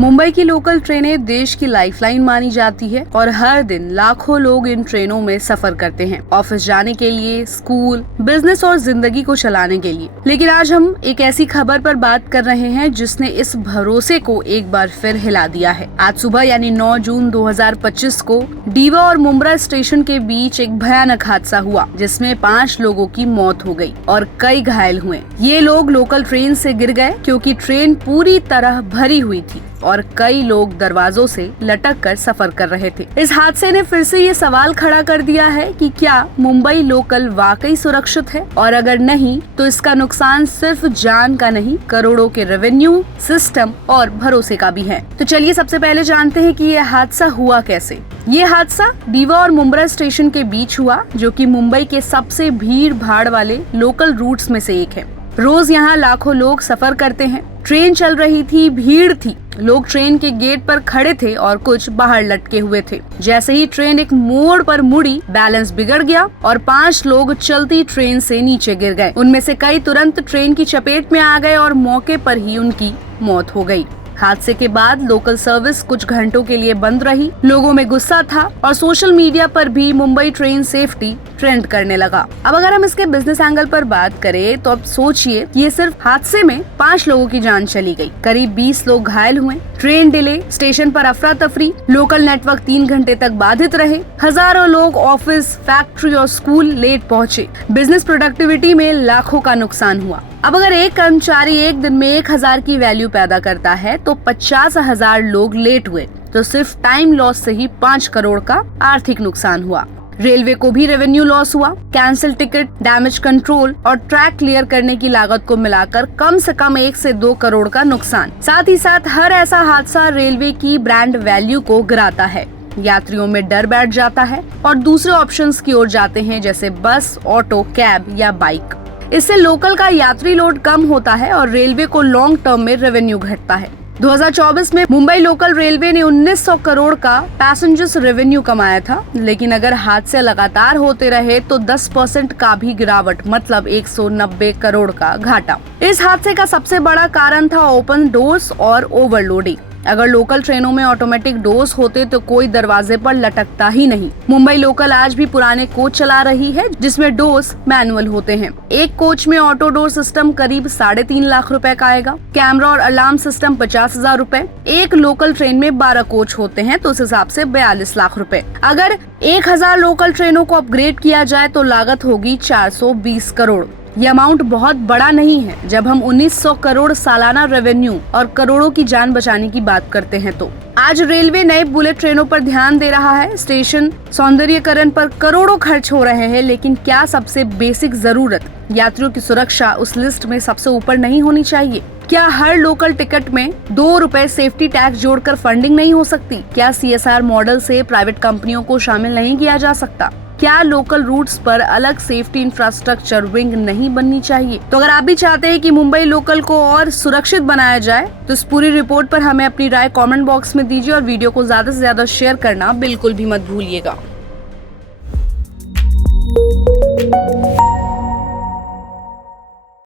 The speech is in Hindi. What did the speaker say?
मुंबई की लोकल ट्रेनें देश की लाइफलाइन मानी जाती है और हर दिन लाखों लोग इन ट्रेनों में सफर करते हैं, ऑफिस जाने के लिए, स्कूल, बिजनेस और जिंदगी को चलाने के लिए। लेकिन आज हम एक ऐसी खबर पर बात कर रहे हैं जिसने इस भरोसे को एक बार फिर हिला दिया है। आज सुबह यानी 9 जून 2025 को डीवा और मुंब्रा स्टेशन के बीच एक भयानक हादसा हुआ जिसमें 5 लोगों की मौत हो गई और कई घायल हुए। ये लोग लोकल ट्रेन से गिर गए क्योंकि ट्रेन पूरी तरह भरी हुई थी और कई लोग दरवाजों से लटक कर सफर कर रहे थे। इस हादसे ने फिर से ये सवाल खड़ा कर दिया है कि क्या मुंबई लोकल वाकई सुरक्षित है, और अगर नहीं तो इसका नुकसान सिर्फ जान का नहीं, करोड़ों के रेवेन्यू, सिस्टम और भरोसे का भी है। तो चलिए सबसे पहले जानते हैं कि ये हादसा हुआ कैसे। ये हादसा डीवा और मुंब्रा स्टेशन के बीच हुआ, जो कि मुंबई के सबसे भीड़ भाड़ वाले लोकल रूट्स में से एक है। रोज यहाँ लाखों लोग सफर करते हैं। ट्रेन चल रही थी, भीड़ थी, लोग ट्रेन के गेट पर खड़े थे और कुछ बाहर लटके हुए थे। जैसे ही ट्रेन एक मोड़ पर मुड़ी, बैलेंस बिगड़ गया और 5 लोग चलती ट्रेन से नीचे गिर गए। उनमें से कई तुरंत ट्रेन की चपेट में आ गए और मौके पर ही उनकी मौत हो गई। हादसे के बाद लोकल सर्विस कुछ घंटों के लिए बंद रही। लोगों में गुस्सा था और सोशल मीडिया पर भी मुंबई ट्रेन सेफ्टी ट्रेंड करने लगा। अब अगर हम इसके बिजनेस एंगल पर बात करें तो अब सोचिए, ये सिर्फ हादसे में 5 लोगों की जान चली गई, करीब 20 लोग घायल हुए, ट्रेन डिले, स्टेशन पर अफरा तफरी, लोकल नेटवर्क 3 घंटे तक बाधित रहे, हजारों लोग ऑफिस, फैक्ट्री और स्कूल लेट पहुँचे, बिजनेस प्रोडक्टिविटी में लाखों का नुकसान हुआ। अब अगर एक कर्मचारी एक दिन में 1000 की वैल्यू पैदा करता है तो 50,000 लोग लेट हुए, तो सिर्फ टाइम लॉस से ही 5 करोड़ का आर्थिक नुकसान हुआ। रेलवे को भी रेवेन्यू लॉस हुआ। कैंसिल टिकट, डैमेज कंट्रोल और ट्रैक क्लियर करने की लागत को मिलाकर कम से कम 1 से 2 करोड़ का नुकसान। साथ ही साथ हर ऐसा हादसा रेलवे की ब्रांड वैल्यू को गिराता है, यात्रियों में डर बैठ जाता है और दूसरे ऑप्शंस की ओर जाते हैं, जैसे बस, ऑटो, कैब या बाइक। इससे लोकल का यात्री लोड कम होता है और रेलवे को लॉन्ग टर्म में रेवेन्यू घटता है। 2024 में मुंबई लोकल रेलवे ने 1900 करोड़ का पैसेंजर्स रेवेन्यू कमाया था, लेकिन अगर हादसे लगातार होते रहे तो 10% का भी गिरावट, मतलब 190 करोड़ का घाटा। इस हादसे का सबसे बड़ा कारण था ओपन डोर्स और ओवरलोडिंग। अगर लोकल ट्रेनों में ऑटोमेटिक डोर्स होते तो कोई दरवाजे पर लटकता ही नहीं। मुंबई लोकल आज भी पुराने कोच चला रही है जिसमें डोर्स मैनुअल होते हैं। एक कोच में ऑटो डोर सिस्टम करीब 3.5 लाख रुपए का आएगा, कैमरा और अलार्म सिस्टम 50,000 रुपए। एक लोकल ट्रेन में 12 कोच होते हैं तो उस हिसाब से 42 लाख रुपए। अगर 1000 लोकल ट्रेनों को अपग्रेड किया जाए तो लागत होगी 420 करोड़। ये अमाउंट बहुत बड़ा नहीं है जब हम 1900 करोड़ सालाना रेवेन्यू और करोड़ों की जान बचाने की बात करते हैं। तो आज रेलवे नए बुलेट ट्रेनों पर ध्यान दे रहा है, स्टेशन सौंदर्यीकरण पर करोड़ों खर्च हो रहे हैं, लेकिन क्या सबसे बेसिक जरूरत, यात्रियों की सुरक्षा, उस लिस्ट में सबसे ऊपर नहीं होनी चाहिए? क्या हर लोकल टिकट में 2 रुपए सेफ्टी टैक्स जोड़कर फंडिंग नहीं हो सकती? क्या CSR मॉडल से प्राइवेट कंपनियों को शामिल नहीं किया जा सकता? क्या लोकल रूट्स पर अलग सेफ्टी इंफ्रास्ट्रक्चर विंग नहीं बननी चाहिए? तो अगर आप भी चाहते हैं कि मुंबई लोकल को और सुरक्षित बनाया जाए तो इस पूरी रिपोर्ट पर हमें अपनी राय कमेंट बॉक्स में दीजिए और वीडियो को ज्यादा से ज्यादा शेयर करना बिल्कुल भी मत भूलिएगा।